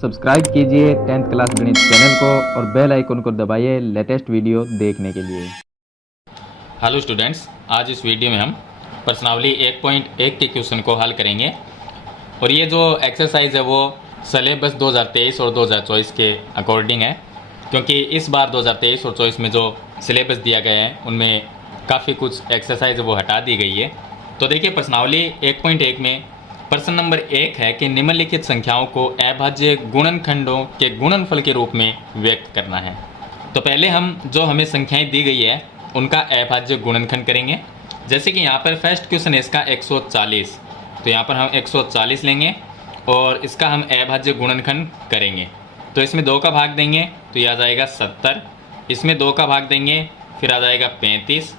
Subscribe कीजिए 10th class गणित channel को और बेल आइकन को दबाइए लेटेस्ट वीडियो देखने के लिए। हेलो स्टूडेंट्स, आज इस वीडियो में हम प्रश्नावली 1.1 के क्वेश्चन को हल करेंगे और ये जो एक्सरसाइज है वो सिलेबस 2023 और 2024 के अकॉर्डिंग है, क्योंकि इस बार 2023 और 24 में जो सिलेबस दिया गया है उनमें काफ़ी कुछ एक्सरसाइज वो हटा दी गई है। तो देखिए, प्रश्नावली 1.1 में प्रश्न नंबर 1 है कि निम्नलिखित संख्याओं को अभाज्य गुणनखंडों के गुणनफल के रूप में व्यक्त करना है। तो पहले हम जो हमें संख्याएं दी गई है उनका अभाज्य गुणनखंड करेंगे। जैसे कि यहाँ पर फर्स्ट क्वेश्चन है इसका 140, तो यहाँ पर हम 140 लेंगे और इसका हम अभाज्य गुणनखंड करेंगे। तो इसमें 2 का भाग देंगे तो ये आ जाएगा 70, इसमें 2 का भाग देंगे फिर आ जाएगा 35,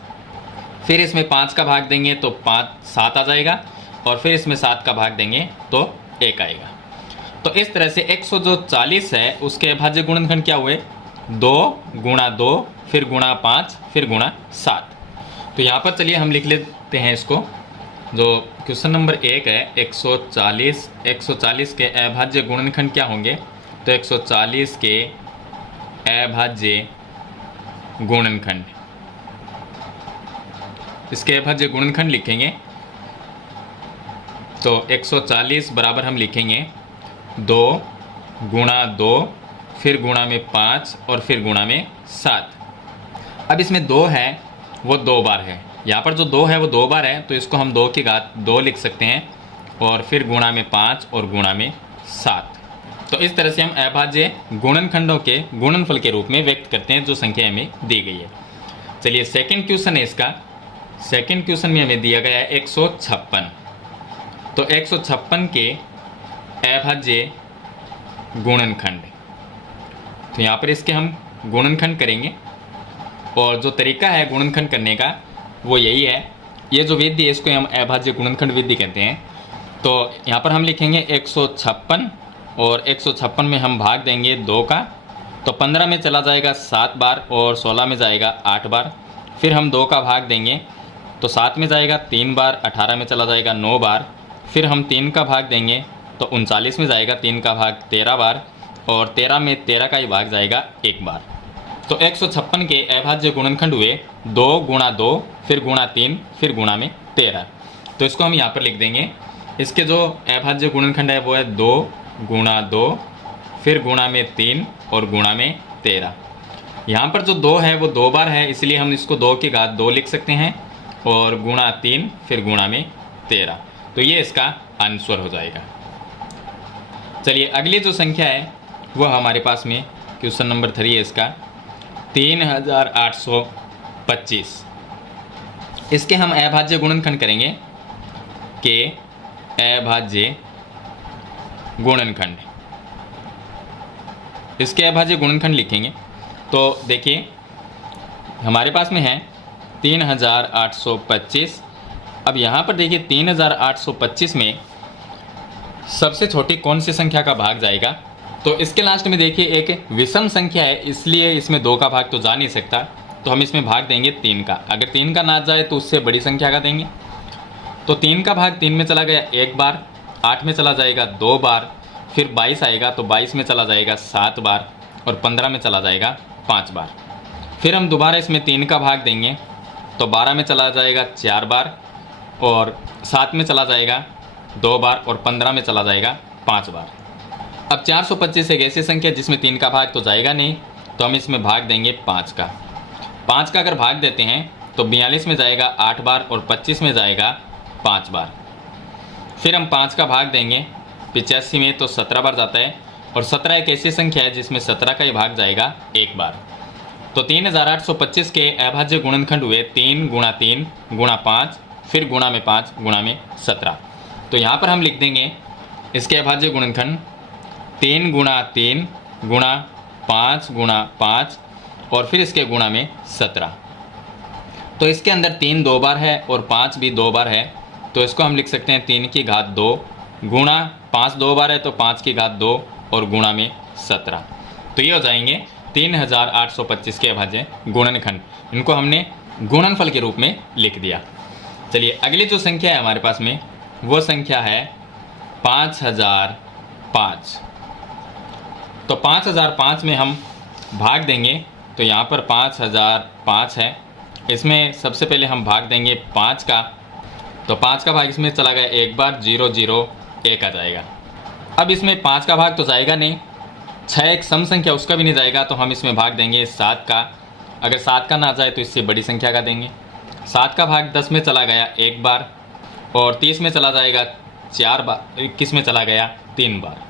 फिर इसमें 5 का भाग देंगे तो 7 आ जाएगा और फिर इसमें 7 का भाग देंगे तो 1 आएगा। तो इस तरह से 140 है उसके अभाज्य गुणनखंड क्या हुए, 2 गुणा 2 फिर गुणा 5 फिर गुणा 7। तो यहाँ पर चलिए हम लिख लेते हैं इसको। जो क्वेश्चन नंबर 1 है 140 के अभाज्य गुणनखंड क्या होंगे, तो 140 के अभाज्य गुणनखंड, इसके अभाज्य गुणनखंड लिखेंगे। तो 140 बराबर हम लिखेंगे 2 गुणा 2 फिर गुणा में 5 और फिर गुणा में 7। अब इसमें 2 है वो 2 बार है, यहाँ पर जो 2 है वो 2 बार है तो इसको हम 2 की घात 2 लिख सकते हैं और फिर गुणा में 5 और गुणा में 7। तो इस तरह से हम अभाज्य गुणनखंडों के गुणनफल के रूप में व्यक्त करते हैं जो संख्या हमें दी गई है। चलिए सेकंड क्वेश्चन है इसका। सेकंड क्वेश्चन में हमें दिया गया है 156। तो 156 के अभाज्य गुणनखंड, तो यहाँ पर इसके हम गुणनखंड करेंगे और जो तरीका है गुणनखंड करने का वो यही है। ये जो विधि है इसको हम अभाज्य गुणनखंड विधि कहते हैं। तो यहाँ पर हम लिखेंगे 156 और 156 में हम भाग देंगे 2 का, तो 15 में चला जाएगा 7 बार और 16 में जाएगा 8 बार। फिर हम 2 का भाग देंगे तो 7 में जाएगा 3 बार, 18 में चला जाएगा 9 बार। फिर हम 3 का भाग देंगे तो 39 में जाएगा 3 का भाग 13 बार और 13 में 13 का ही भाग जाएगा 1 बार। तो 156 के अभाज्य गुणनखंड हुए 2 गुणा 2 फिर गुणा 3 फिर गुणा में 13। तो इसको हम यहाँ पर लिख देंगे। इसके जो अभाज्य गुणनखंड है वो है 2 गुणा 2 फिर गुणा में 3 और गुणा में 13। यहाँ पर जो 2 है वो 2 बार है, इसलिए हम इसको 2 की घात 2 लिख सकते हैं और गुणा 3 फिर गुणा में 13। तो ये इसका आंसर हो जाएगा। चलिए अगली जो संख्या है वो हमारे पास में क्वेश्चन नंबर 3 है इसका 3825। इसके हम अभाज्य गुणनखंड करेंगे के अभाज्य गुणनखंड, इसके अभाज्य गुणनखंड लिखेंगे। तो देखिए हमारे पास में है 3825। अब यहाँ पर देखिए 3825 में सबसे छोटी कौन सी संख्या का भाग जाएगा, तो इसके लास्ट में देखिए एक विषम संख्या है इसलिए इसमें 2 का भाग तो जा नहीं सकता, तो हम इसमें भाग देंगे 3 का। अगर 3 का ना जाए तो उससे बड़ी संख्या का देंगे। तो 3 का भाग 3 में चला गया 1 बार, 8 में चला जाएगा 2 बार, फिर 22 आएगा तो 22 में चला जाएगा 7 बार और 15 में चला जाएगा 5 बार। फिर हम दोबारा इसमें 3 का भाग देंगे तो 12 में चला जाएगा 4 बार और 7 में चला जाएगा 2 बार और 15 में चला जाएगा 5 बार। अब 425 एक ऐसी संख्या जिसमें 3 का भाग तो जाएगा नहीं, तो हम इसमें भाग देंगे 5 का। 5 का अगर भाग देते हैं तो 42 में जाएगा 8 बार और 25 में जाएगा 5 बार। फिर हम 5 का भाग देंगे 85 में तो 17 बार जाता है और 17 एक ऐसी संख्या है जिसमें 17 का ही भाग जाएगा 1 बार। तो 3825 के अभाज्य गुणनखंड हुए 3 गुणा 3 गुणा 5 फिर गुणा में 5 गुणा में 17। तो यहाँ पर हम लिख देंगे इसके अभाज्य गुणनखंड 3 गुणा 3 गुणा 5 गुणा 5 और फिर इसके गुणा में 17। तो इसके अंदर 3 2 बार है और 5 भी 2 बार है, तो इसको हम लिख सकते हैं 3 की घात 2 गुणा 5 2 बार है तो 5 की घात 2 और गुणा में 17। तो ये हो जाएंगे 3825 के अभाज्य गुणनखंड। इनको हमने गुणनफल के रूप में लिख दिया। चलिए अगली जो संख्या है हमारे पास में वो संख्या है 5005। तो 5005 में हम भाग देंगे, तो यहाँ पर 5005 है, इसमें सबसे पहले हम भाग देंगे 5 का, तो 5 का भाग इसमें चला गया एक बार, 0 0 1 आ जाएगा। अब इसमें 5 का भाग तो जाएगा नहीं, 6 एक सम संख्या उसका भी नहीं जाएगा, तो हम इसमें भाग देंगे 7 का। अगर 7 का ना जाए तो इससे बड़ी संख्या का देंगे। 7 का भाग 10 में चला गया एक बार, और 30 में चला जाएगा 4 बार, 21 में चला गया 3 बार।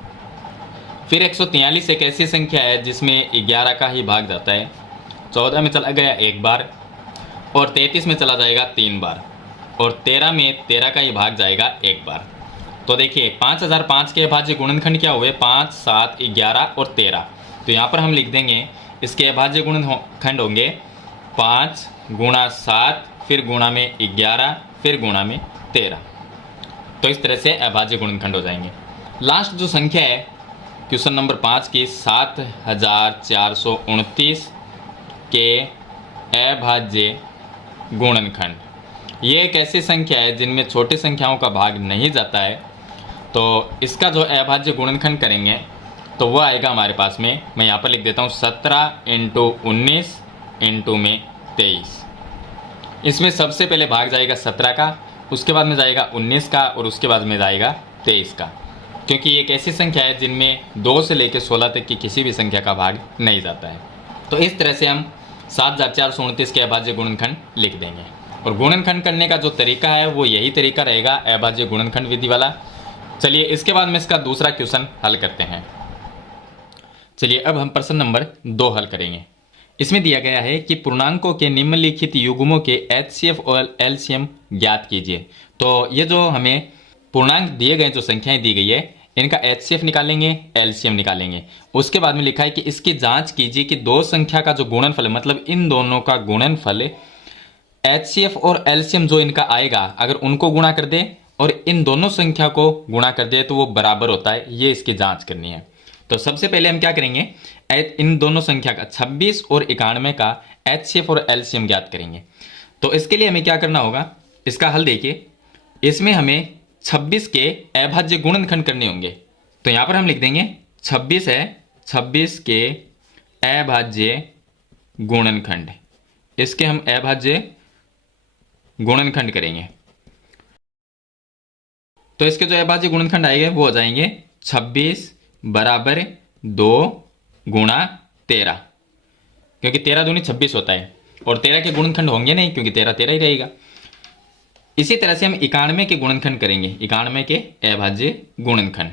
फिर 143 एक ऐसी संख्या है जिसमें 11 का ही भाग जाता है। 14 में चला गया एक बार, और 33 में चला जाएगा 3 बार, और 13 में 13 का ही भाग जाएगा एक बार। तो देखिए 5005 के अभाज्य गुणनखंड क्या हुए, 5 7 11 और 13। तो यहाँ पर हम लिख देंगे इसके अभाज्य गुणनखंड होंगे 5 गुणा 7 फिर गुणा में 11 फिर गुणा में 13। तो इस तरह से अभाज्य गुणनखंड हो जाएंगे। लास्ट जो संख्या है क्वेश्चन नंबर 5 की 7429 के अभाज्य गुणनखंड, ये एक ऐसी संख्या है जिनमें छोटी संख्याओं का भाग नहीं जाता है। तो इसका जो अभाज्य गुणनखंड करेंगे तो वह आएगा हमारे पास में, मैं यहाँ पर लिख देता हूँ 17 × 19 × में 23। इसमें सबसे पहले भाग जाएगा 17 का, उसके बाद में जाएगा 19 का, और उसके बाद में जाएगा 23 का, क्योंकि ये एक ऐसी संख्या है जिनमें 2 से लेकर 16 तक की किसी भी संख्या का भाग नहीं जाता है। तो इस तरह से हम 7429 के अभाज्य गुणनखंड लिख देंगे। और गुणनखंड करने का जो तरीका है वो यही तरीका रहेगा अभाज्य गुणनखंड विधि वाला। चलिए इसके बाद में इसका दूसरा क्वेश्चन हल करते हैं। चलिए अब हम प्रश्न नंबर 2 हल करेंगे। इसमें दिया गया है कि पूर्णांकों के निम्नलिखित युग्मों के HCF और LCM ज्ञात कीजिए। तो ये जो हमें पूर्णांक दिए गए, जो संख्याएं दी गई है, इनका HCF निकालेंगे, LCM निकालेंगे। उसके बाद में लिखा है कि इसकी जांच कीजिए कि दो संख्या का जो गुणनफल है, मतलब इन दोनों का गुणनफल HCF और LCM जो इनका आएगा, अगर उनको गुणा कर दे और इन दोनों संख्या को गुणा कर दे तो वो बराबर होता है। ये इसकी जांच करनी है। तो सबसे पहले हम क्या करेंगे, इन दोनों संख्या का 26 और 91 का HCF और LCM ज्ञात करेंगे। तो इसके लिए हमें क्या करना होगा, इसका हल देखिए। इसमें हमें 26 के अभाज्य गुणनखंड करने होंगे। तो यहाँ पर हम लिख देंगे 26 है, 26 के अभाज्य गुणनखंड, इसके हम अभाज्य गुणनखंड करेंगे। तो इसके जो अभाज्य गुणनखंड आएंगे वो हो जाएंगे 26 बराबर 2 गुणा 13, क्योंकि 13 दूनी 26 होता है, और 13 के गुणनखंड होंगे नहीं क्योंकि 13 13 ही रहेगा। इसी तरह से हम 91 के गुणनखंड करेंगे, 91 के अभाज्य गुणनखंड।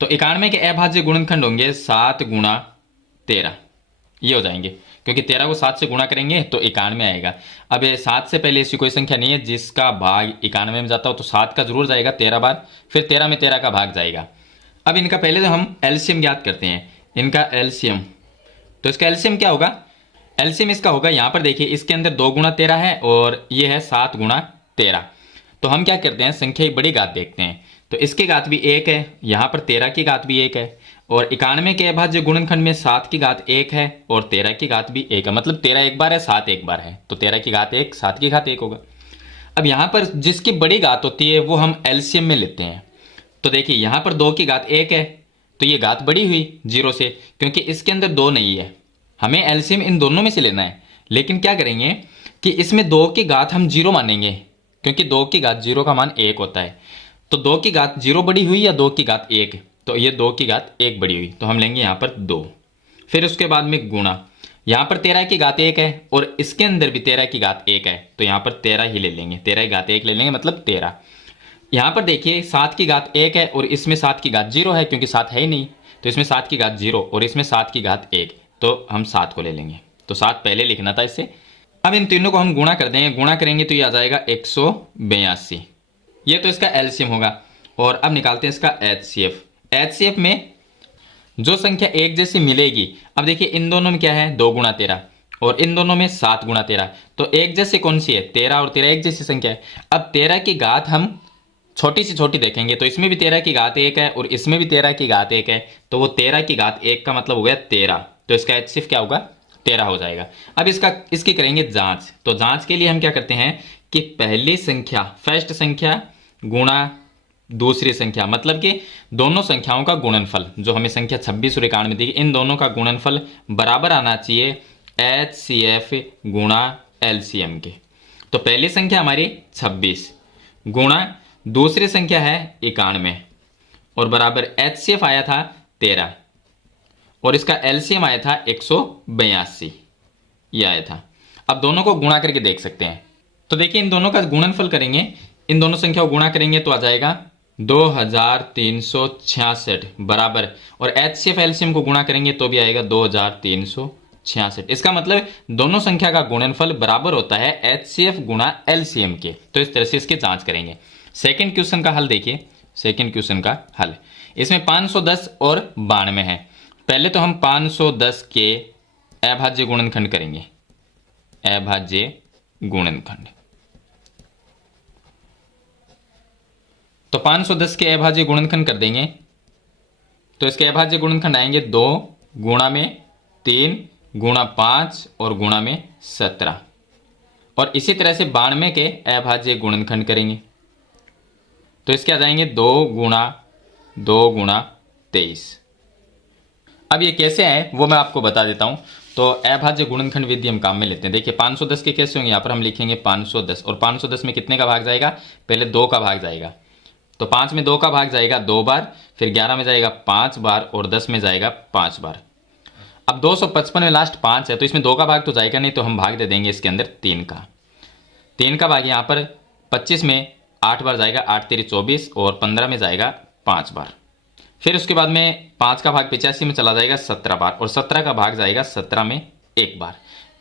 तो 91 के अभाज्य गुणनखंड होंगे 7 गुणा 13, ये हो जाएंगे, क्योंकि 13 को 7 से गुणा करेंगे तो 91 आएगा। अब 7 से पहले ऐसी कोई संख्या नहीं है जिसका भाग 91 में जाता हो, तो 7 का जरूर जाएगा 13 बार, फिर 13 में 13 का भाग जाएगा। अब इनका पहले तो हम एलसीएम ज्ञात करते हैं, इनका एलसीएम। तो इसका एलसीएम क्या होगा, एलसीएम इसका होगा, यहाँ पर देखिए इसके अंदर 2 गुणा 13 है और ये है 7 गुणा 13। तो हम क्या करते हैं, संख्या की बड़ी घात देखते हैं। तो इसकी घात भी 1 है, यहाँ पर 13 की घात भी 1 है, और 91 के अभाज्य गुणनखंड में 7 की घात 1 है और 13 की घात भी 1 है, मतलब 13 एक बार है, 7 एक बार है, तो 13 की घात 1, 7 की घात 1 होगा। अब यहाँ पर जिसकी बड़ी घात होती है वो हम एलसीएम में लेते हैं। तो देखिए यहाँ पर 2 की घात 1 है, तो ये घात बड़ी हुई 0 से, क्योंकि इसके अंदर 2 नहीं है। हमें एलसीएम इन दोनों में से लेना है, लेकिन क्या करेंगे कि इसमें 2 की घात हम 0 मानेंगे, क्योंकि 2 की घात 0 का मान 1 होता है। तो 2 की घात 0 बड़ी हुई या 2 की घात 1, तो ये 2 की घात 1 बड़ी हुई, तो हम लेंगे यहाँ पर 2। फिर उसके बाद में गुणा, यहाँ पर 13 की घात 1 है और इसके अंदर भी 13 की घात 1 है, तो यहाँ पर 13 ही ले लेंगे, 13 की घात 1 ले लेंगे, मतलब 13। यहाँ पर देखिए 7 की घात 1 है और इसमें 7 की घात 0 है, क्योंकि 7 है ही नहीं, तो इसमें 7 की घात 0 और इसमें 7 की घात 1, तो हम 7 को ले लेंगे। तो 7 पहले लिखना था इससे। अब इन तीनों को हम गुणा कर देंगे, गुणा करेंगे तो ये आ जाएगा 182, ये तो इसका एलसीएम होगा। और अब निकालते हैं इसका एचसीएफ। एचसीएफ में जो संख्या एक जैसी मिलेगी, अब देखिए इन दोनों में क्या है, 2 गुणा 13 और इन दोनों में 7 गुणा 13, तो एक जैसी कौन सी है, 13 और 13 एक जैसी संख्या है। अब 13 की घात हम छोटी से छोटी देखेंगे, तो इसमें भी 13 की घात 1 है और इसमें भी 13 की घात 1 है, तो वो 13 की घात 1 का मतलब हो गया 13, तो इसका एचसीएफ क्या होगा, 13 हो जाएगा। अब इसकी करेंगे जांच। तो जांच के लिए हम क्या करते हैं कि पहली संख्या, फर्स्ट संख्या गुणा दूसरी संख्या, मतलब कि दोनों संख्याओं का गुणनफल, जो हमें संख्या 26 और 91 दी, इन दोनों का गुणनफल बराबर आना चाहिए HCF गुणा LCM के। तो पहली संख्या हमारी 26 गुणा दूसरी संख्या है 91 और बराबर HCF आया था 13 और इसका LCM आया था 182, ये आया था। अब दोनों को गुणा करके देख सकते हैं। तो देखिए इन दोनों का गुणनफल करेंगे, इन दोनों संख्याओं को गुणा करेंगे तो आ जाएगा 2366 बराबर, और HCF LCM को गुणा करेंगे तो भी आएगा 2366। इसका मतलब दोनों संख्या का गुणनफल बराबर होता है HCF गुणा LCM के। तो इस तरह से इसकी जांच करेंगे। सेकंड क्वेश्चन का हल देखिए। सेकंड क्वेश्चन का हल, इसमें 510 और 92 है। पहले तो हम 510 के अभाज्य गुणनखंड करेंगे, अभाज्य गुणनखंड। तो 510 के अभाज्य गुणनखंड कर देंगे तो इसके अभाज्य गुणनखंड आएंगे 2 गुणा में 3 गुणा 5 और गुणा में 17, और इसी तरह से 92 के अभाज्य गुणनखंड करेंगे तो इसके आ जाएंगे 2 गुणा 23। अब ये कैसे है वो मैं आपको बता देता हूं। तो अभाज्य गुणनखंड विधि हम काम में लेते हैं। देखिए 510 के कैसे होंगे, यहां पर हम लिखेंगे 510 और 510 में कितने का भाग जाएगा, पहले 2 का भाग जाएगा। तो 5 में 2 का भाग जाएगा 2 बार, फिर 11 में जाएगा 5 बार और 10 में जाएगा 5 बार। अब 255 में लास्ट 5 है तो इसमें 2 का भाग तो जाएगा नहीं, तो हम भाग दे देंगे इसके अंदर 3 का। 3 का भाग यहाँ पर 25 में 8 बार जाएगा, 8 तेरी 24, और 15 में जाएगा 5 बार। फिर उसके बाद में 5 का भाग 85 में चला जाएगा 17 बार, और 17 का भाग जाएगा 17 में 1 बार।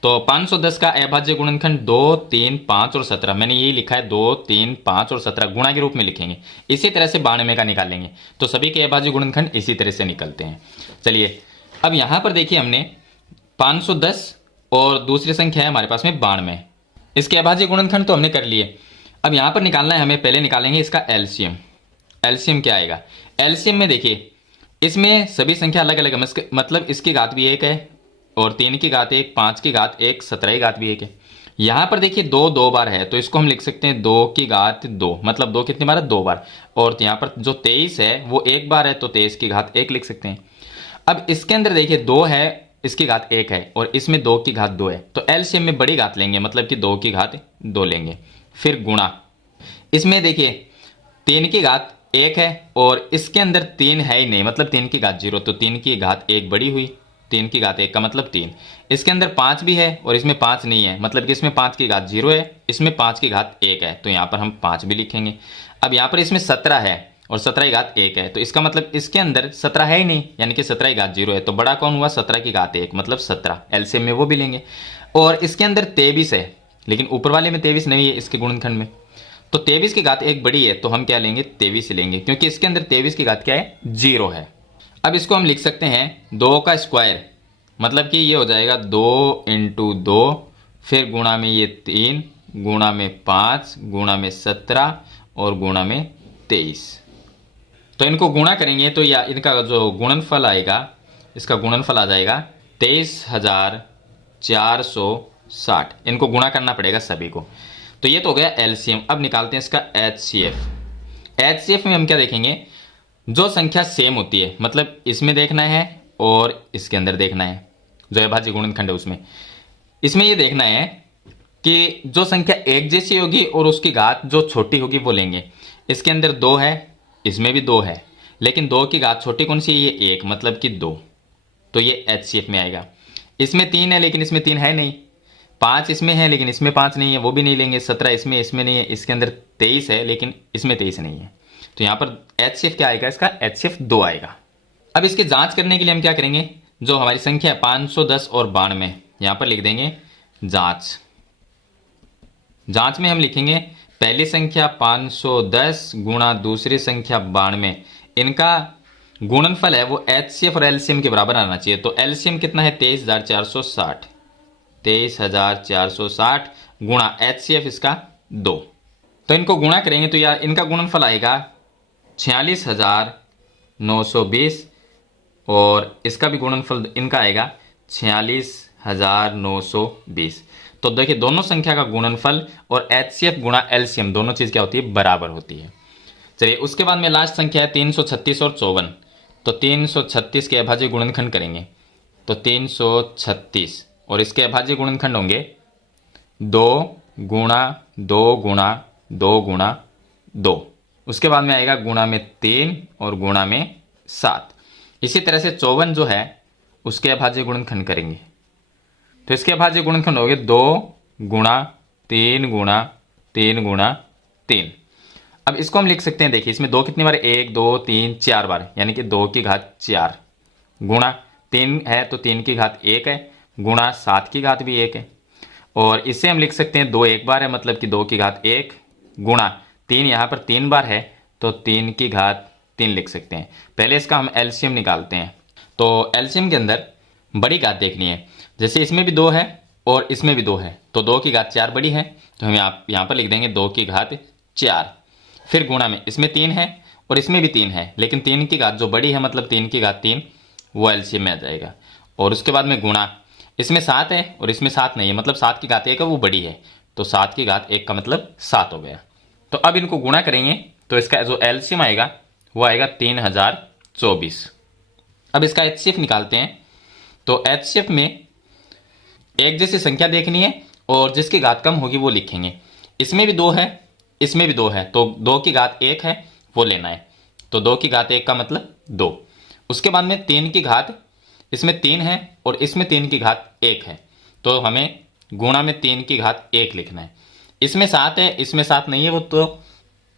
तो 510 का अभाज्य गुणनखंड 2, 3, 5 और 17, मैंने यही लिखा है 2, 3, 5 और 17 गुणा के रूप में लिखेंगे। इसी तरह से 92 का निकालेंगे तो सभी के अभाज्य गुणनखंड इसी तरह से निकलते हैं। चलिए अब यहां पर देखिए हमने 510 और दूसरी संख्या है हमारे पास में 92, इसके अभाज्य गुणनखंड तो हमने कर लिए। अब यहां पर निकालना है हमें, पहले निकालेंगे इसका LCM। LCM क्या आएगा, LCM में देखिए इसमें सभी संख्या अलग अलग है, मतलब इसकी घात भी 1 है और 3 की घात 1, 5 की घात 1, 17 की घात भी 1 है। यहां पर देखिए 2 बार है तो इसको हम लिख सकते हैं 2 की घात 2, मतलब 2 कितनी बार है, 2 बार। और यहाँ पर जो 23 है वो 1 बार है तो 23 की घात 1 लिख सकते हैं। अब इसके अंदर देखिए 2 है, इसकी घात 1 है और इसमें 2 की घात 2 है, तो LCM में बड़ी घात लेंगे, मतलब कि 2 की घात 2 लेंगे। फिर गुणा, इसमें देखिए 3 की घात 1 है और इसके अंदर 3 है ही नहीं, मतलब 3 की घात 0, तो 3 की घात 1 बड़ी हुई, 3 की घात 1 का मतलब 3। इसके अंदर 5 भी है और इसमें 5 नहीं है, मतलब कि इसमें 5 की घात 0 है, इसमें 5 की घात 1 है, तो यहाँ पर हम 5 भी लिखेंगे। अब यहाँ पर इसमें 17 है और 17 की घात 1 है, तो इसका मतलब इसके अंदर 17 है ही नहीं, यानी कि 17 की घात 0 है, तो बड़ा कौन हुआ, 17 की घात 1, मतलब 17। LCM में वो भी लेंगे। और इसके अंदर 23 है, लेकिन ऊपर वाले में 23 नहीं है इसके गुणनखंड में, तो 23 की घात 1 बड़ी है, तो हम क्या लेंगे, 23 लेंगे, क्योंकि इसके अंदर 23 की घात क्या है, 0 है। अब इसको हम लिख सकते हैं 2 का स्क्वायर, मतलब कि ये हो जाएगा 2 × 2, फिर गुणा में ये 3, गुणा में 5, गुणा में 17 और गुणा में 23। तो इनको गुणा करेंगे तो या इनका जो गुणनफल आएगा, इसका गुणनफल आ जाएगा 23,460। इनको गुणा करना पड़ेगा सभी को। तो ये तो हो गया LCM। अब निकालते हैं इसका HCF। HCF में हम क्या देखेंगे, जो संख्या सेम होती है, मतलब इसमें देखना है और इसके अंदर देखना है, जो अभाज्य गुणनखंड है उसमें, इसमें ये देखना है कि जो संख्या एक जैसी होगी और उसकी घात जो छोटी होगी वो लेंगे। इसके अंदर 2 है, इसमें भी 2 है, लेकिन 2 की घात छोटी कौन सी है, ये 1, मतलब कि 2, तो ये HCF में आएगा। इसमें 3 है लेकिन इसमें 3 है नहीं, 5 इसमें है लेकिन इसमें 5 नहीं है, वो भी नहीं लेंगे। 17 इसमें नहीं है, इसके अंदर 23 है लेकिन इसमें 23 नहीं है, तो यहाँ पर HCF क्या आएगा, इसका HCF 2 आएगा। अब इसकी जांच करने के लिए हम क्या करेंगे, जो हमारी संख्या है 510 और 92, यहाँ पर लिख देंगे जांच। जांच में हम लिखेंगे पहली संख्या 510 गुणा दूसरी संख्या 92, इनका गुणनफल है वो HCF और LCM के बराबर आना चाहिए। तो LCM कितना है, 23,460, 23,460 गुणा HCF इसका 2। तो इनको गुणा करेंगे तो यार इनका गुणनफल आएगा 46,920 और इसका भी गुणनफल इनका आएगा 46,920। तो देखिए दोनों संख्या का गुणनफल और HCF गुणा LCM दोनों चीज क्या होती है, बराबर होती है। चलिए उसके बाद में लास्ट संख्या है 336 और 54। तो 336 के अभाज्य गुणनखंड करेंगे, तो 336 और इसके अभाज्य गुणनखंड होंगे 2 गुणा 2 गुणा 2 गुणा 2। उसके बाद में आएगा गुणा में 3 और गुणा में 7। इसी तरह से 54 जो है उसके अभाज्य गुणनखंड करेंगे, तो इसके अभाज्य गुणनखंड हो गए 2 गुणा 3 गुणा 3 गुणा 3। अब इसको हम लिख सकते हैं, देखिए इसमें 2 कितनी बार, 1 2 3 4 बार, यानी कि 2 की घात 4 गुणा 3 है तो 3 की घात 1 है, गुणा 7 की घात भी 1 है। और इसे हम लिख सकते हैं 2 एक बार है, मतलब कि 2 की घात 1 गुणा 3 यहाँ पर 3 बार है तो 3 की घात 3 लिख सकते हैं। पहले इसका हम एलसीएम निकालते हैं। तो एलसीएम के अंदर बड़ी घात देखनी है, जैसे इसमें भी 2 है और इसमें भी 2 है, तो 2 की घात 4 बड़ी है, तो हम यहाँ पर लिख देंगे 2 की घात 4। फिर गुणा में इसमें 3 है और इसमें भी 3 है, लेकिन 3 की घात जो बड़ी है मतलब 3 की घात 3 वो एलसीएम में आ जाएगा। और उसके बाद में गुणा, इसमें 7 है और इसमें 7 नहीं है, मतलब 7 की घात 1 है वो बड़ी है, तो 7 की घात 1 का मतलब 7 हो गया। तो अब इनको गुणा करेंगे तो इसका जो एलसीएम आएगा वो आएगा 3024। अब इसका एचसीएफ निकालते हैं। तो एचसीएफ में एक जैसी संख्या देखनी है और जिसकी घात कम होगी वो लिखेंगे। इसमें भी 2 है, इसमें भी 2 है, तो 2 की घात 1 है वो लेना है, तो 2 की घात 1 का मतलब 2। उसके बाद में 3 की घात, इसमें 3 है और इसमें 3 की घात 1 है, तो हमें गुणा में 3 की घात 1 लिखना है। इसमें 7 है, इसमें 7 नहीं है, वो तो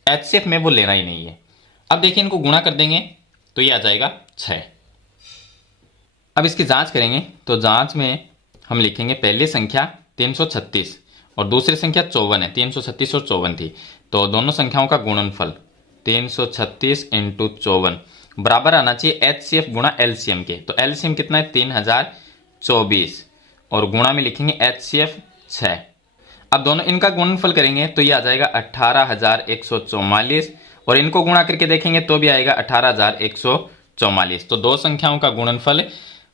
एचसीएफ में वो लेना ही नहीं है। अब देखिए इनको गुणा कर देंगे तो ये आ जाएगा 6। अब इसकी जांच करेंगे, तो जांच में हम लिखेंगे पहली संख्या 336 और दूसरी संख्या 54 है, 336 और 54 थी, तो दोनों संख्याओं का गुणनफल 336 इंटू 54 बराबर आना चाहिए एचसीएफ गुणा एलसीएम के। तो एलसीएम कितना है 3024 और गुणा में लिखेंगे एचसीएफ 6। अब दोनों इनका गुणनफल करेंगे तो ये आ जाएगा 18144 और इनको गुणा करके देखेंगे तो भी आएगा 18144। तो दो संख्याओं का गुणनफल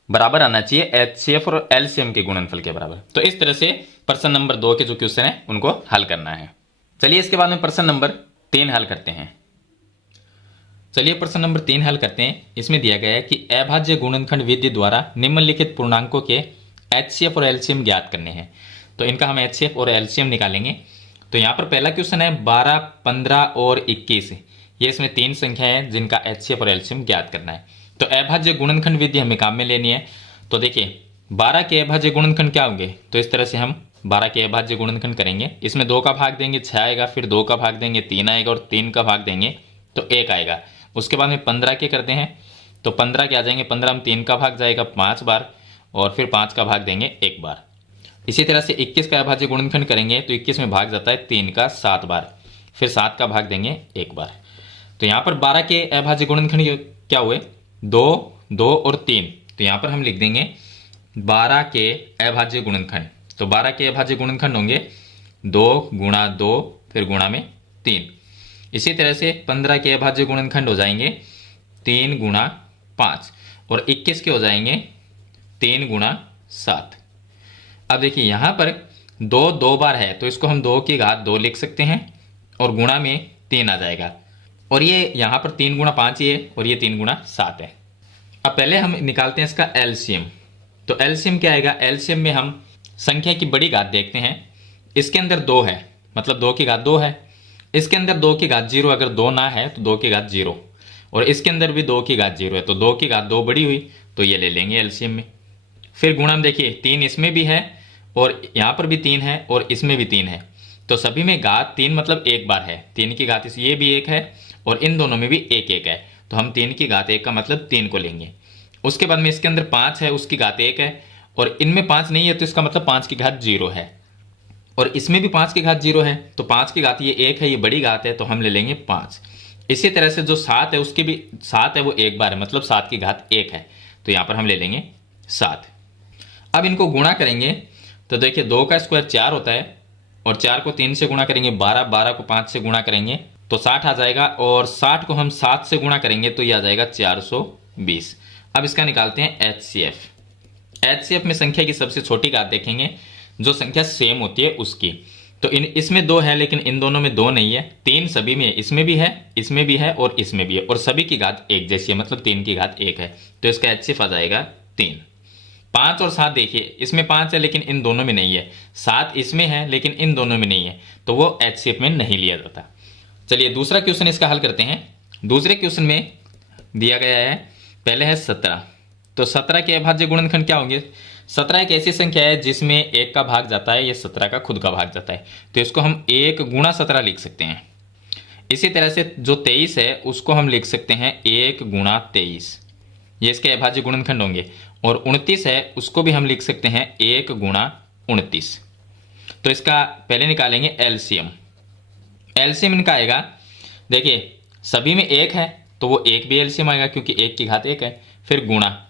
बराबर आना चाहिए एचसीएफ और एलसीएम के गुणनफल के बराबर। तो इस तरह से प्रश्न नंबर 2 के जो क्वेश्चन है उनको हल करना है। चलिए इसके बाद में प्रश्न नंबर 3 हल करते हैं। चलिए प्रश्न नंबर 3 हल करते हैं। इसमें दिया गया है कि अभाज्य गुणनखंड विधि द्वारा निम्नलिखित पूर्णांकों के एचसीएफ और एलसीएम ज्ञात करने हैं। तो इनका हम एचसीएफ और एलसीएम निकालेंगे। तो यहाँ पर पहला क्वेश्चन है 12, 15 और 21, ये इसमें 3 संख्या है जिनका एचसीएफ और एलसीएम ज्ञात करना है। तो अभाज्य गुणनखंड विधि हमें काम में लेनी है। तो देखिए 12 के अभाज्य गुणनखंड क्या होंगे, तो इस तरह से हम 12 के अभाज्य गुणनखंड करेंगे। इसमें 2 का भाग देंगे 6 आएगा, फिर 2 का भाग देंगे 3 आएगा और 3 का भाग देंगे तो 1 आएगा। उसके बाद में 15 के करते हैं, तो 15 के आ जाएंगे 15 में 3 का भाग जाएगा 5 बार और फिर 5 का भाग देंगे 1 बार। इसी तरह से 21 का अभाज्य गुणनखंड करेंगे तो 21 में भाग जाता है 3 का 7 बार, फिर 7 का भाग देंगे 1 बार। तो यहाँ पर 12 के अभाज्य गुणनखंड क्या हुए 2, 2 और 3, तो यहाँ पर हम लिख देंगे 12 के अभाज्य गुणनखंड। तो 12 के अभाज्य गुणनखंड होंगे 2 गुणा 2 फिर गुणा में 3। इसी तरह से 15 के अभाज्य गुणनखंड हो जाएंगे 3 गुणा 5 और 21 के हो जाएंगे 3 गुणा 7। अब देखिए यहाँ पर 2 बार है तो इसको हम 2 की घात 2 लिख सकते हैं और गुणा में 3 आ जाएगा। और ये यहाँ पर 3 गुणा 5 ही है और ये 3 गुणा 7 है। अब पहले हम निकालते हैं इसका एलसीएम। तो एलसीएम क्या आएगा, एलसीएम में हम संख्या की बड़ी घात देखते हैं। इसके अंदर 2 है मतलब 2 की घात 2 है, इसके अंदर 2 की घात 0, अगर 2 ना है तो 2 की घात 0 और इसके अंदर भी 2 की घात 0 है, तो 2 की घात 2 बड़ी हुई तो ये ले लेंगे एलसीएम में। फिर गुणा में देखिए 3 इसमें भी है और यहाँ पर भी 3 है और इसमें भी 3 है, तो सभी में घात 3 मतलब 1 बार है। 3 की घात ये भी 1 है और इन दोनों में भी 1 1 है, तो हम 3 की घात 1 का मतलब 3 को लेंगे। उसके बाद में इसके अंदर 5 है उसकी घात 1 है और इनमें 5 नहीं है तो इसका मतलब 5 की घात 0 है और इसमें भी 5 की घात 0 है, तो 5 की घात ये 1 है, ये बड़ी घात है तो हम ले लेंगे 5। इसी तरह से जो 7 है उसकी भी 7 है वो 1 बार है मतलब 7 की घात 1 है, तो यहाँ पर हम ले लेंगे 7। अब इनको गुणा करेंगे तो देखिए 2 का स्क्वायर 4 होता है और 4 को 3 से गुणा करेंगे 12, 12 को 5 से गुणा करेंगे तो 60 आ जाएगा और 60 को हम 7 से गुणा करेंगे तो ये आ जाएगा 420। अब इसका निकालते हैं एचसीएफ। एचसीएफ में संख्या की सबसे छोटी घात देखेंगे, जो संख्या सेम होती है उसकी। तो इसमें 2 है लेकिन इन दोनों में 2 नहीं है। 3 सभी में, इसमें भी है, इसमें भी है और इसमें भी है, और सभी की घात 1 जैसी है, मतलब 3 की घात 1 है। तो इसका HCF आ जाएगा 3। 5 और 7 देखिए, इसमें 5 है लेकिन इन दोनों में नहीं है, 7 इसमें है लेकिन इन दोनों में नहीं है, तो वो HCF में नहीं लिया जाता। चलिए दूसरा क्वेश्चन इसका हल करते हैं। दूसरे क्वेश्चन में दिया गया है, पहले है 17। तो 17 के अभाज्य गुणनखंड क्या होंगे? 17 एक ऐसी संख्या है जिसमें 1 का भाग जाता है, ये 17 का खुद का भाग जाता है, तो इसको हम 1 गुणा 17 लिख सकते हैं। इसी तरह से जो 23 है उसको हम लिख सकते हैं 1 गुणा 23, ये इसके अभाज्य गुणनखंड होंगे। और 29 है उसको भी हम लिख सकते हैं 1 गुणा 29। तो इसका पहले निकालेंगे एलसीएम। एलसीएम इनका आएगा, देखिए सभी में 1 है तो वो 1 भी एलसीएम आएगा क्योंकि 1 की घात 1 है। फिर गुणा,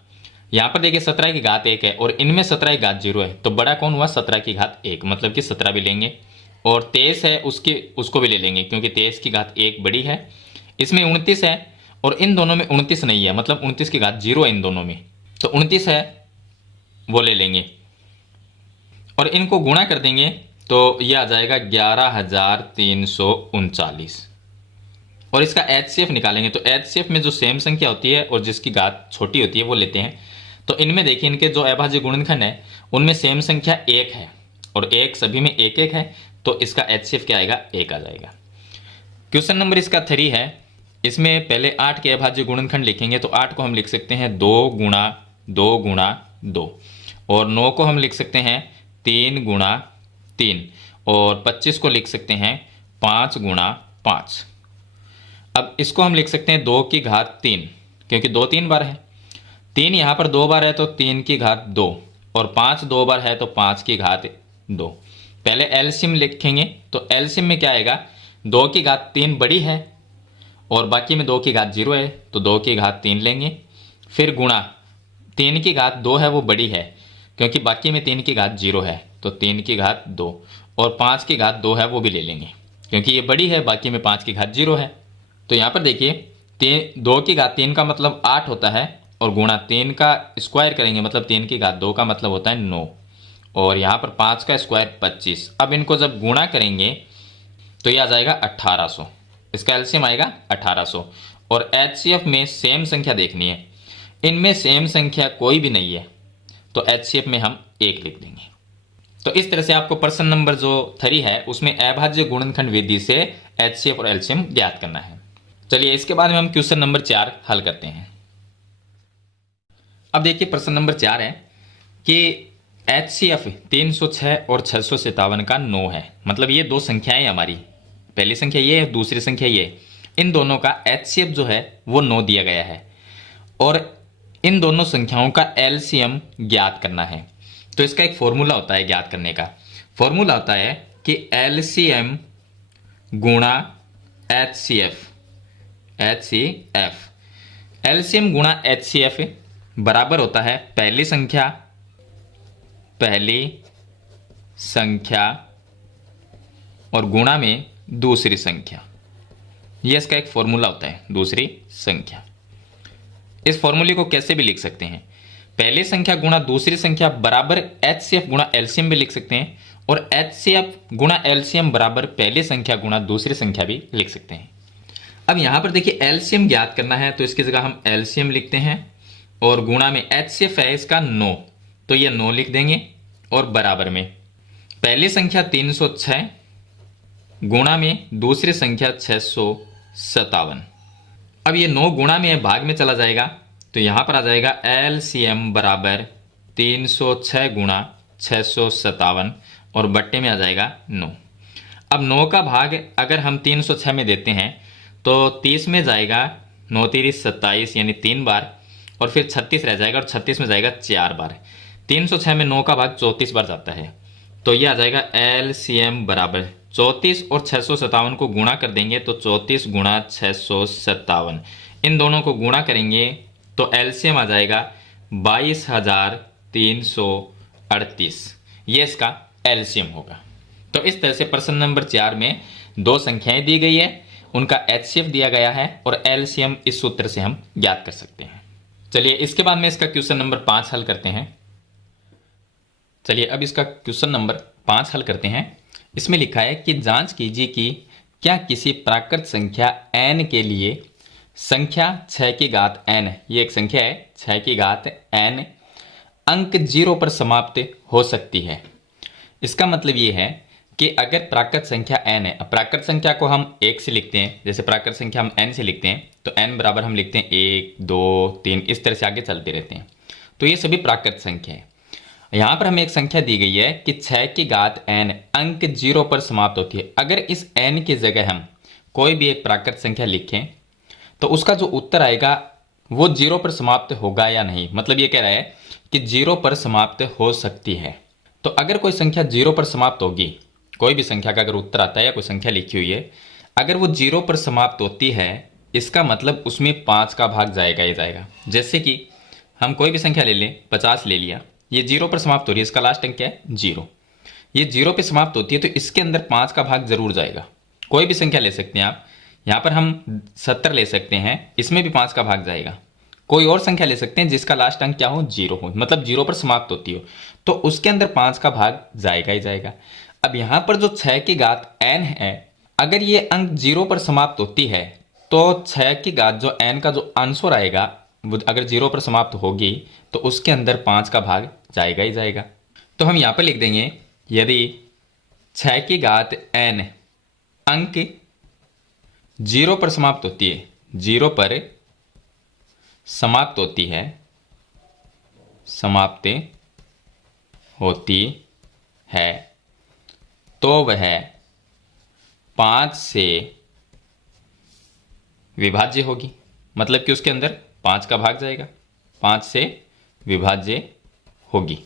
यहाँ पर देखिए 17 की घात 1 है और इनमें 17 की घात 0 है, तो बड़ा कौन हुआ? 17 की घात 1, मतलब कि 17 भी लेंगे। और 23 है उसको भी ले लेंगे क्योंकि 23 की घात 1 बड़ी है। इसमें 29 है और इन दोनों में 29 नहीं है, मतलब 29 की घात 0 है इन दोनों में, तो 29 है वो ले लेंगे और इनको गुणा कर देंगे तो ये आ जाएगा 11,339। और इसका HCF निकालेंगे तो HCF में जो सेम संख्या होती है और जिसकी घात छोटी होती है वो लेते हैं। तो इनमें देखिए इनके जो अभाज्य गुणनखंड है उनमें सेम संख्या 1 है और 1 सभी में 1 है, तो इसका HCF क्या आएगा? 1 आ जाएगा। क्वेश्चन नंबर इसका 3 है। इसमें पहले 8 के अभाज्य गुणनखंड लिखेंगे, तो 8 को हम लिख सकते हैं 2 गुणा 2 गुणा 2, और 9 को हम लिख सकते हैं 3 गुणा 3, और 25 को लिख सकते हैं 5 गुणा 5। अब इसको हम लिख सकते हैं 2 की घात 3, क्योंकि 2 3 बार है, 3 यहाँ पर 2 बार है तो 3 की घात 2, और 5 2 बार है तो 5 की घात 2। पहले एलसीएम लिखेंगे तो एलसीएम में क्या आएगा? 2 की घात 3 बड़ी है और बाकी में 2 की घात 0 है, तो 2 की घात 3 लेंगे। फिर गुणा, 3 की घात 2 है वो बड़ी है क्योंकि बाकी में 3 की घात 0 है, तो 3 की घात 2, और 5 की घात 2 है वो भी ले लेंगे क्योंकि ये बड़ी है, बाकी में 5 की घात 0 है। तो यहाँ पर देखिए 2 की घात 3 का मतलब 8 होता है, और गुणा 3 का स्क्वायर करेंगे मतलब 3 की घात 2 का मतलब होता है 9, और यहाँ पर 5 का स्क्वायर 25। अब इनको जब गुणा करेंगे तो ये आ जाएगा 1800, इसका एलसीएम आएगा 1800। और HCF में सेम संख्या देखनी है, इनमें सेम संख्या कोई भी नहीं है, तो HCF में हम 1 लिख देंगे। तो इस तरह से आपको प्रश्न नंबर जो 3 है उसमें अभाज्य गुणनखंड विधि से HCF और एलसीएम ज्ञात करना है। चलिए इसके बाद में हम क्वेश्चन नंबर 4 हल करते हैं। अब देखिए प्रश्न नंबर 4 है कि HCF 306 और 657 का 9 है, मतलब ये 2 संख्याएं हमारी, पहली संख्या ये है, दूसरी संख्या ये, इन दोनों का HCF जो है वो 9 दिया गया है और इन दोनों संख्याओं का LCM ज्ञात करना है। तो इसका एक फॉर्मूला होता है ज्ञात करने का, फॉर्मूला होता है कि LCM गुणा HCF, LCM गुणा HCF बराबर होता है पहली संख्या और गुणा में दूसरी संख्या, यह इसका एक फॉर्मूला होता है, दूसरी संख्या। इस फॉर्मूले को कैसे भी लिख सकते हैं, पहली संख्या गुणा दूसरी संख्या बराबर HCF गुणा LCM भी लिख सकते हैं, और HCF गुणा LCM बराबर पहली संख्या गुणा दूसरी संख्या भी लिख सकते हैं। अब यहां पर देखिए LCM ज्ञात करना है तो इसकी जगह हम LCM लिखते हैं, और गुणा में HCF है इसका 9, तो ये 9 लिख देंगे, और बराबर में पहली संख्या 306 गुणा में दूसरी संख्या 657। अब ये 9 गुणा में भाग में चला जाएगा तो यहां पर आ जाएगा LCM बराबर 306 गुणा 657 और बट्टे में आ जाएगा 9। अब 9 का भाग अगर हम 306 में देते हैं तो 30 में जाएगा, 9 30 27 यानी 3 बार, और फिर 36 रह जाएगा और 36 में जाएगा 4 बार। 306 में 9 का भाग 34 बार जाता है, तो ये आ जाएगा LCM बराबर 34 और 657 को गुणा कर देंगे तो 34 गुणा 657, इन दोनों को गुणा करेंगे तो LCM आ जाएगा 22,338, ये इसका LCM होगा। तो इस तरह से प्रश्न नंबर 4 में 2 संख्याएं दी गई है, उनका HCF दिया गया है और LCM इस सूत्र से हम ज्ञात कर सकते हैं। चलिए इसके बाद में इसका क्वेश्चन नंबर 5 हल करते हैं। चलिए अब इसका क्वेश्चन नंबर 5 हल करते हैं। इसमें लिखा है कि जांच कीजिए कि क्या किसी प्राकृत संख्या n के लिए संख्या 6 की घात n, ये एक संख्या है 6 की घात n, अंक 0 पर समाप्त हो सकती है। इसका मतलब ये है कि अगर प्राकृत संख्या n है, अब प्राकृत संख्या को हम 1 से लिखते हैं, जैसे प्राकृत संख्या हम n से लिखते हैं तो n बराबर हम लिखते हैं 1 2 3, इस तरह से आगे चलते रहते हैं। तो ये सभी प्राकृत संख्या है। यहाँ पर हमें एक संख्या दी गई है कि 6 की घात n अंक 0 पर समाप्त होती है। अगर इस n की जगह हम कोई भी एक प्राकृत संख्या लिखें तो उसका जो उत्तर आएगा वो 0 पर समाप्त होगा या नहीं। मतलब ये कह रहा है कि 0 पर समाप्त हो सकती है। तो अगर कोई संख्या 0 पर समाप्त होगी, कोई भी संख्या का अगर उत्तर आता है या कोई संख्या लिखी हुई है, अगर वो 0 पर समाप्त होती है, इसका मतलब उसमें 5 का भाग जाएगा ही जाएगा। जैसे कि हम कोई भी संख्या ले लें, 50 ले लिया, ये 0 पर समाप्त हो रही है, इसका लास्ट अंक क्या है 0। ये 0 पे समाप्त होती है तो इसके अंदर 5 का भाग जरूर जाएगा। कोई भी संख्या ले सकते हैं आप, यहाँ पर हम 70 ले सकते हैं, इसमें भी 5 का भाग जाएगा। कोई और संख्या ले सकते हैं जिसका लास्ट अंक क्या हो 0 हो, मतलब 0 पर समाप्त होती हो, तो उसके अंदर 5 का भाग जाएगा ही जाएगा। अब यहाँ पर जो 6 की घात n है, अगर ये अंक 0 पर समाप्त होती है तो 6 की घात जो n का जो आंसर आएगा वो अगर 0 पर समाप्त होगी तो उसके अंदर 5 का भाग जाएगा ही जाएगा। तो हम यहाँ पर लिख देंगे यदि 6 की घात n अंक 0 पर समाप्त होती है, 0 पर समाप्त होती है, समाप्त होती है, तो वह 5 से विभाज्य होगी। मतलब कि उसके अंदर 5 का भाग जाएगा, 5 से विभाज्य होगी।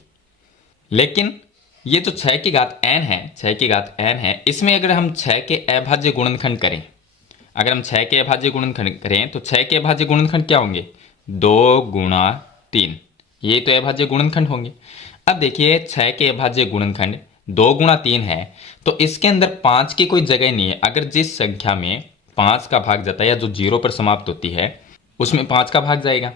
लेकिन ये जो 6 की घात n है, 6 की घात n है, इसमें अगर हम 6 के अभाज्य गुणनखंड करें, अगर हम 6 के अभाज्य गुणनखंड करें तो 6 के अभाज्य गुणनखंड क्या होंगे 2 गुणा 3, ये तो अभाज्य गुणनखंड होंगे। अब देखिए 6 के अभाज्य गुणनखंड 2 गुणा 3 है तो इसके अंदर 5 की कोई जगह नहीं है। अगर जिस संख्या में 5 का भाग जाता है या जो 0 पर समाप्त होती है उसमें 5 का भाग जाएगा,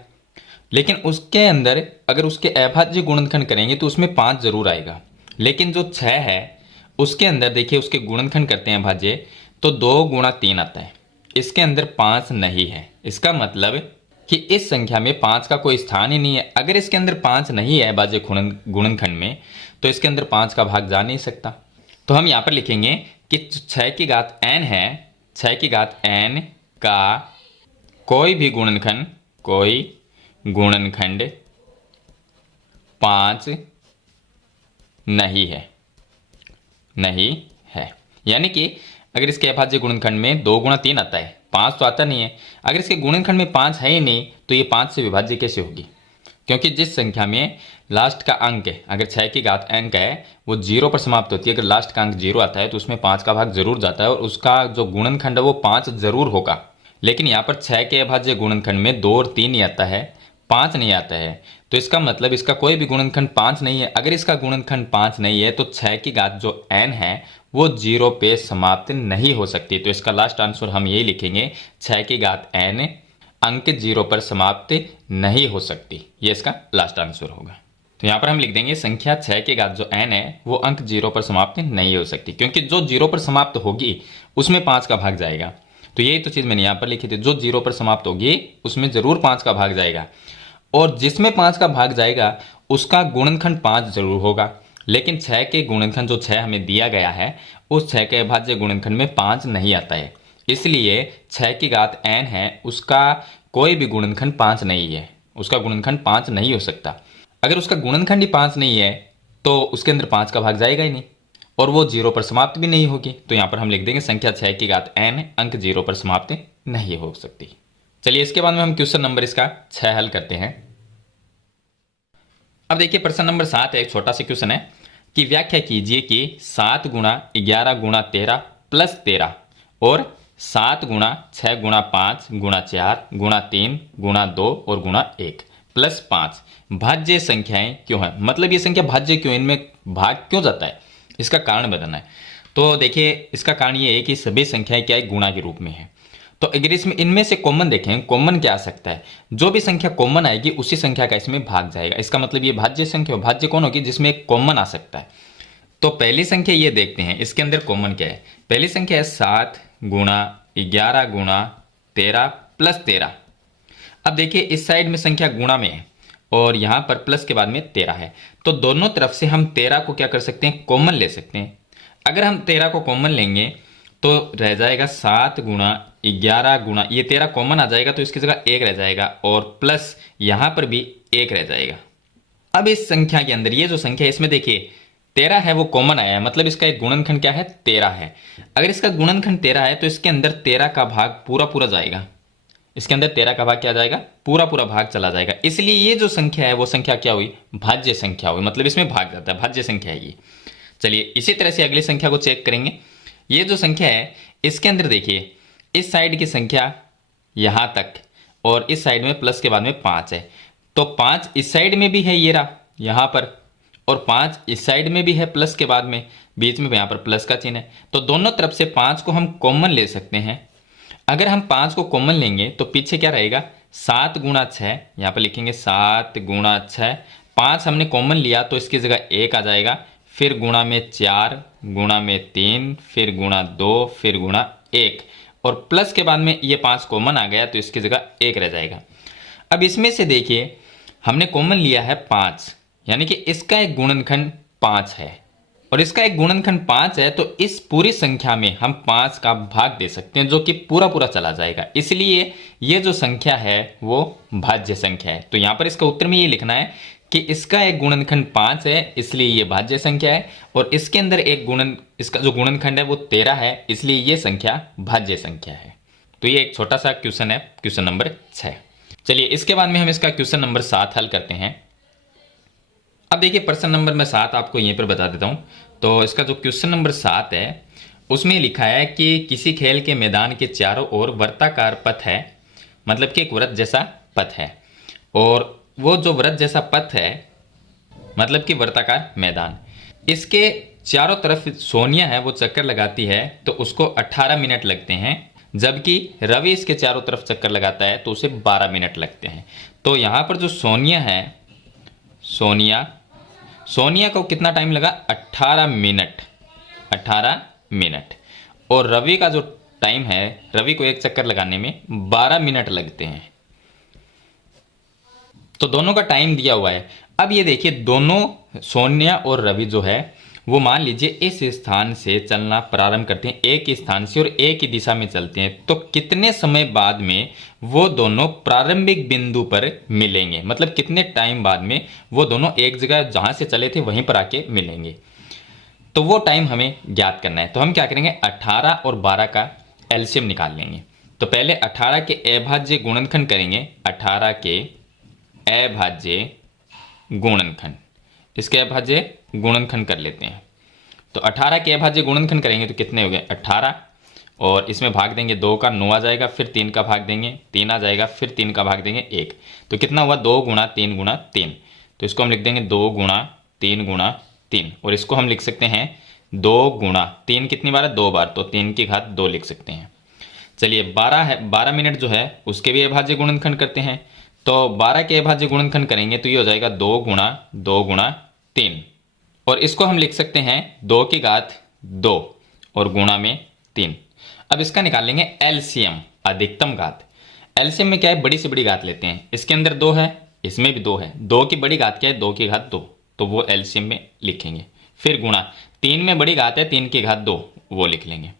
लेकिन उसके अंदर अगर उसके अभाज्य गुणनखंड करेंगे तो उसमें 5 जरूर आएगा। लेकिन जो 6 है उसके अंदर देखिए उसके गुणनखंड करते हैं अभाज्य तो 2 गुणा 3 आता है, इसके अंदर 5 नहीं है। इसका मतलब कि इस संख्या में 5 का कोई स्थान ही नहीं है। अगर इसके अंदर 5 नहीं है अभाज्य गुणनखंड में तो इसके अंदर 5 का भाग जा नहीं सकता। तो हम यहाँ पर लिखेंगे कि 6 की घात n है, 6 की घात n का कोई भी गुणनखंड, कोई गुणनखंड 5 नहीं है, नहीं है। यानी कि अगर इसके अभाज्य गुणनखंड में 2 गुणा 3 आता है, 5 तो आता नहीं है। अगर इसके गुणनखंड में 5 है ही नहीं तो ये 5 से विभाज्य कैसे होगी? क्योंकि जिस संख्या में लास्ट का अंक है, अगर 6 की घात n का है वो 0 पर समाप्त होती है, अगर लास्ट का अंक 0 आता है तो उसमें 5 का भाग जरूर जाता है और उसका जो गुणनखंड है वो 5 जरूर होगा। लेकिन यहाँ पर 6 के अभाज्य गुणनखंड में 2 और 3 ही आता है, 5 नहीं आता है। तो इसका मतलब इसका कोई भी गुणनखंड 5 नहीं है। अगर इसका गुणनखंड 5 नहीं है तो 6 की घात जो n है वो 0 पे समाप्त नहीं हो सकती। तो इसका लास्ट आंसर हम यही लिखेंगे 6 की घात n अंक 0 पर समाप्त नहीं हो सकती, ये इसका लास्ट आंसर होगा। तो यहाँ पर हम लिख देंगे संख्या 6 की घात जो n है वो अंक 0 पर समाप्त नहीं हो सकती, क्योंकि जो 0 पर समाप्त होगी उसमें 5 का भाग जाएगा। तो यही तो चीज़ मैंने यहाँ पर लिखी थी, जो 0 पर समाप्त होगी उसमें जरूर 5 का भाग जाएगा और जिसमें 5 का भाग जाएगा उसका गुणनखंड 5 जरूर होगा। लेकिन 6 के गुणनखंड जो 6 हमें दिया गया है उस 6 के अभाज्य गुणनखंड में 5 नहीं आता है, इसलिए 6 की घात n है उसका कोई भी गुणनखंड 5 नहीं है, उसका गुणनखंड 5 नहीं हो सकता। अगर उसका गुणनखंड ही 5 नहीं है तो उसके अंदर 5 का भाग जाएगा ही नहीं और वो 0 पर समाप्त भी नहीं होगी। तो यहाँ पर हम लिख देंगे संख्या 6 की घात n अंक 0 पर समाप्त नहीं हो सकती। चलिए इसके बाद में हम क्वेश्चन नंबर इसका 6 हल करते हैं। अब देखिए प्रश्न नंबर 7 है, एक छोटा सा क्वेश्चन है कि व्याख्या कीजिए कि 7 गुणा 11 गुणा 13 प्लस 13 और 7 गुणा 6 गुणा 5 गुणा 4 गुणा 3 गुणा 2 और गुणा 1 प्लस 5 भाज्य संख्याएं क्यों हैं। मतलब ये संख्या भाज्य क्यों, इनमें भाग क्यों जाता है, इसका कारण बताना है। तो देखिए इसका कारण ये है कि सभी संख्याएं क्या है गुणा के रूप में है। तो अगर इसमें इनमें से कॉमन देखें, कॉमन क्या आ सकता है, जो भी संख्या कॉमन आएगी उसी संख्या का इसमें भाग जाएगा। इसका मतलब ये भाज्य संख्या, भाज्य कौन होगी जिसमें एक कॉमन आ सकता है। तो पहली संख्या ये देखते हैं इसके अंदर कॉमन क्या है। पहली संख्या है 7 गुणा 11 गुणा 13 प्लस 13। अब देखिए इस साइड में संख्या गुणा में है और यहां पर प्लस के बाद में 13 है, तो दोनों तरफ से हम 13 को क्या कर सकते हैं, कॉमन ले सकते हैं। अगर हम 13 को कॉमन लेंगे तो रह जाएगा 7 गुणा 11 गुणा, ये 13 कॉमन आ जाएगा तो इसकी जगह 1 रह जाएगा और प्लस यहां पर भी 1 रह जाएगा। अब इस संख्या के अंदर ये जो संख्या है इसमें देखिए 13 है वो कॉमन आया है, मतलब इसका एक गुणनखंड क्या है, 13 है। अगर इसका गुणनखंड 13 है तो इसके अंदर 13 का भाग पूरा पूरा जाएगा, इसके अंदर 13 का भाग क्या जाएगा, पूरा पूरा भाग चला जाएगा। इसलिए ये जो संख्या है वो संख्या क्या हुई, भाज्य संख्या हुई, मतलब इसमें भाग जाता है, भाज्य संख्या है ये। चलिए इसी तरह से अगली संख्या को चेक करेंगे। ये जो संख्या है इसके अंदर देखिए इस साइड की संख्या यहां तक और इस साइड में प्लस के बाद में 5 है, तो 5 इस साइड में भी है ये रहा यहां पर, और 5 इस साइड में भी है प्लस के बाद में, बीच में यहां पर प्लस का चिन्ह है, तो दोनों तरफ से 5 को हम कॉमन ले सकते हैं। अगर हम 5 को कॉमन लेंगे तो पीछे क्या रहेगा, 7 गुणा 6, यहां पर लिखेंगे 7 गुणा 6। 5 हमने कॉमन लिया तो इसकी जगह 1 आ जाएगा, फिर गुणा में 4 गुणा में 3 फिर गुणा 2 फिर गुणा 1 और प्लस के बाद में ये 5 कॉमन आ गया तो इसकी जगह 1 रह जाएगा। अब इसमें से देखिए हमने कॉमन लिया है 5, यानी कि इसका एक गुणनखंड 5 है और इसका एक गुणनखंड 5 है, तो इस पूरी संख्या में हम 5 का भाग दे सकते हैं जो कि पूरा पूरा चला जाएगा। इसलिए ये जो संख्या है वो भाज्य संख्या है। तो यहां पर इसका उत्तर में ये लिखना है कि इसका एक गुणनखंड 5 है इसलिए ये भाज्य संख्या है, और इसके अंदर एक इसका जो गुणनखंड है वो 13 है इसलिए ये संख्या भाज्य संख्या है। तो ये एक छोटा सा क्वेश्चन है, क्वेश्चन नंबर 6। चलिए इसके बाद में हम इसका क्वेश्चन नंबर 7 हल करते हैं। अब देखिए प्रश्न नंबर मैं 7 आपको यहीं पर बता देता हूं। तो इसका जो क्वेश्चन नंबर 7 है उसमें लिखा है कि किसी खेल के मैदान के चारों ओर वृत्ताकार पथ है, मतलब कि एक वृत्त जैसा पथ है, और वो जो वृत्त जैसा पथ है मतलब कि वृत्ताकार मैदान, इसके चारों तरफ सोनिया है वो चक्कर लगाती है तो उसको 18 मिनट लगते हैं, जबकि रवि इसके चारों तरफ चक्कर लगाता है तो उसे 12 मिनट लगते हैं। तो यहाँ पर जो सोनिया है, सोनिया को कितना टाइम लगा, 18 मिनट, और रवि का जो टाइम है, रवि को एक चक्कर लगाने में 12 मिनट लगते हैं। तो दोनों का टाइम दिया हुआ है। अब ये देखिए दोनों सोनिया और रवि जो है वो मान लीजिए इस स्थान से चलना प्रारंभ करते हैं, एक ही स्थान से और एक ही दिशा में चलते हैं, तो कितने समय बाद में वो दोनों प्रारंभिक बिंदु पर मिलेंगे, मतलब कितने टाइम बाद में वो दोनों एक जगह जहां से चले थे वहीं पर आके मिलेंगे। तो वो टाइम हमें ज्ञात करना है। तो हम क्या करेंगे, 18 और 12 का एलसीएम निकाल लेंगे। तो पहले 18 के अभाज्य गुणनखंड करेंगे, 18 के अभाज्य गुणनखंड, इसके अभाज्य गुणनखंड कर लेते हैं। तो 18 के अभाज्य गुणनखंड करेंगे तो कितने हो गए, 18, और इसमें भाग देंगे 2 का 9 आ जाएगा, फिर 3 का भाग देंगे 3 आ जाएगा, फिर 3 का भाग देंगे 1, तो कितना हुआ 2 गुणा 3 गुणा 3। तो इसको हम लिख देंगे 2 गुणा 3 गुणा 3, और इसको हम लिख सकते हैं 2 गुणा 3 कितनी बार है, 2 बार, तो 3 की घात 2 लिख सकते हैं। चलिए 12 है, 12 मिनट जो है उसके भी अभाज्य गुणनखंड करते हैं। तो 12 के अभाज्य गुणनखंड करेंगे तो ये हो जाएगा 2 गुणा 3, और इसको हम लिख सकते हैं 2 की घात 2 और गुणा में 3। अब इसका निकालेंगे एलसीएम, अधिकतम घात। एलसीएम में क्या है, बड़ी से बड़ी घात लेते हैं, इसके अंदर 2 है इसमें भी 2 है, 2 की बड़ी घात क्या है, 2 की घात 2, तो वो एलसीएम में लिखेंगे। फिर गुणा 3 में बड़ी घात है 3 की घात 2, वो लिख लेंगे।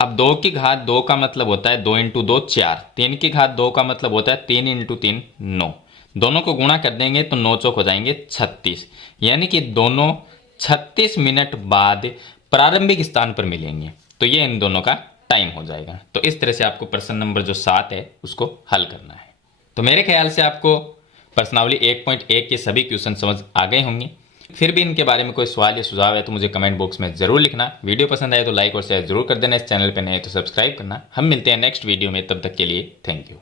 अब 2 की घात 2 का मतलब होता है 2 × 2 4, 3 की घात 2 का मतलब होता है 3 × 3 9, दोनों को गुणा कर देंगे तो 9 चौक हो जाएंगे 36, यानी कि दोनों 36 मिनट बाद प्रारंभिक स्थान पर मिलेंगे। तो ये इन दोनों का टाइम हो जाएगा। तो इस तरह से आपको प्रश्न नंबर जो 7 है उसको हल करना है। तो मेरे ख्याल से आपको प्रश्नावली 1.1 के सभी क्वेश्चन समझ आ गए होंगे। फिर भी इनके बारे में कोई सवाल या सुझाव है तो मुझे कमेंट बॉक्स में जरूर लिखना। वीडियो पसंद आए तो लाइक और शेयर जरूर कर देना। इस चैनल पर नए तो सब्सक्राइब करना। हम मिलते हैं नेक्स्ट वीडियो में, तब तक के लिए थैंक यू।